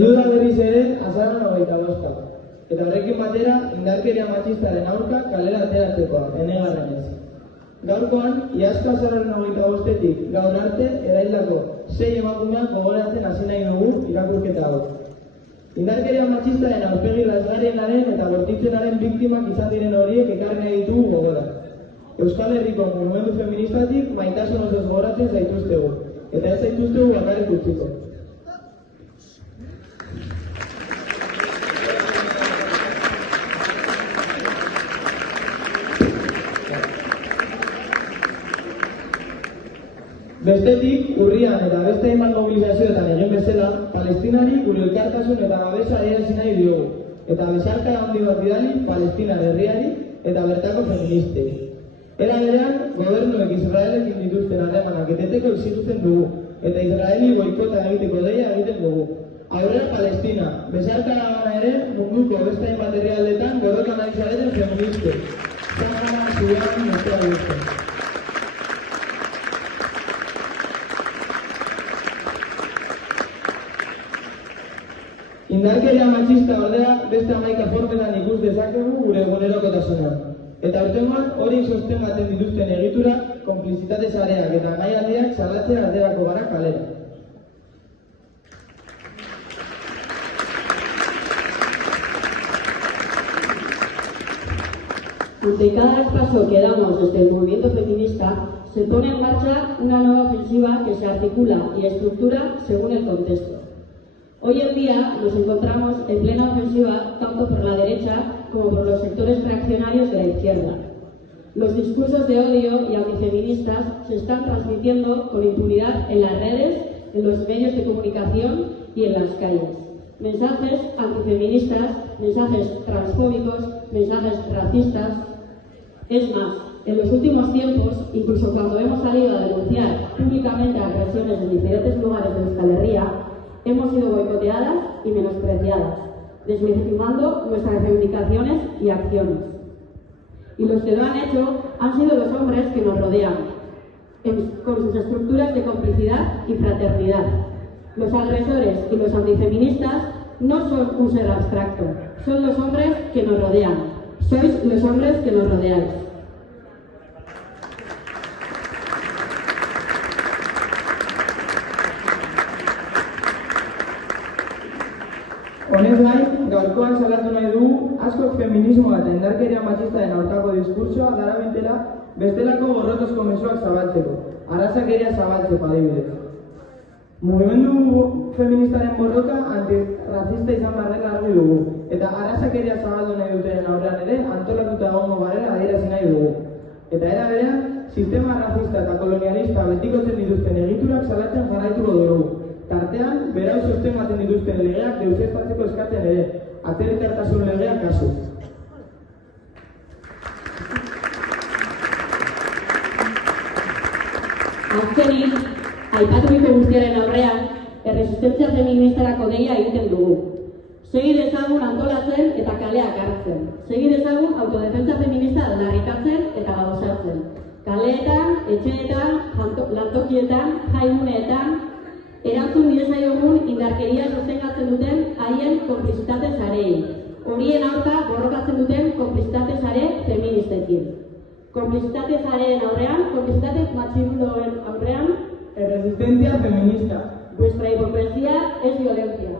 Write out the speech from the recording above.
Heldu da berriz ere azaroan 25. Eta horrekin batera indarkeria matxistaren aurka kalera ateratzekoa, enegarrenez. Gaurkoan, iazko azaroaren 25-etik gaur arte eraildako 6 emakumeak gogoratzen hasi nahi dugu irakurketa hau. Indarkeria matxistaren aurpegi lazgarrienaren eta bortitzenaren biktimak izan diren horiek ekarri nahi ditugu gogora. Euskal Herriko mugimendu feministatik maitasun osoz gogoratzen zaituztegu, eta ez zaituztegu bakarrik utziko. Bestetik, urrian eta beste hainbat mobilizazioetan egin bezala, Palestinari gure elkartasun eta babesa adierazi nahi diogu, eta besarka handi bat bidali Palestinar herriari eta bertako feministei. Era berean, gobernuek Israelekin dituzten harremanak eteteko exijitzen dugu, eta Israeli boikota egiteko deia egiten dugu. Aurrera Palestina, besarka lagana ere munduko beste hainbat herrialdetan gorroka nahi zareten feministei. Zergana, Sudan, Mestea duzten. Indarkeria matxista ordea beste 11 formetan ikus dezakegu gure egunerokotasunean. Eta aurtengoan hori sostengatzen dituzten egiturak, konplizitate sareak eta nahialdiak salatzea aterako gara kalera. Ante cada paso que damos desde el movimiento feminista, se pone en marcha una nueva ofensiva que se articula y estructura según el contexto. Hoy en día nos encontramos en plena ofensiva tanto por la derecha como por los sectores reaccionarios de la izquierda. Los discursos de odio y antifeministas se están transmitiendo con impunidad en las redes, en los medios de comunicación y en las calles. Mensajes antifeministas, mensajes transfóbicos, mensajes racistas. Es más, en los últimos tiempos, incluso cuando hemos salido a denunciar públicamente agresiones en diferentes lugares de Euskal Herria, hemos sido boicoteadas y menospreciadas, deslegitimando nuestras reivindicaciones y acciones. Y los que lo han hecho han sido los hombres que nos rodean, con sus estructuras de complicidad y fraternidad. Los agresores y los antifeministas no son un ser abstracto, son los hombres que nos rodean. Sois los hombres que nos rodeáis. Honez gain, gaurkoan salatu nahi dugu askok feminismoa eta indarkeria matxistaren aurkako diskurtsoa darabentela bestelako gorrotozko mezuak zabaltzeko, arrazakeria zabaltzeko adibidez. Mugimendu feministaren borroka antirrazista izan behar dela argi dugu, eta arrazakeria zabaldu nahi dutenen aurrean ere antolatuta egongo garela adierazi nahi dugu. Eta era berean, sistema razista eta kolonialista betikotzen dituzten egiturak salatzen jarraituko dugu. Tartean, berau sostengatzen dituzten legeak deuseztatzeko eskatzen ere, atzerritartasun legeak kasu. Azkenik, aipaturiko guztiaren aurrean, erresistentzia feministarako deia egiten dugu. Segi dezagun antolatzen eta kaleak hartzen. Segi dezagun autodefentsa feminista aldarrikatzen eta gauzatzen. Kaleetan, etxeetan, lantokietan, jaiguneetan, erantzun diezaiogun indarkeria sostengatzen duten haien konplizitate sarei. Horien aurka borrokatzen duten konplizitate sare feministekin. Konplizitate sareen aurrean, konplizitate machismoen aurrean, Resistencia feminista. Vuestra hipocresía es violencia.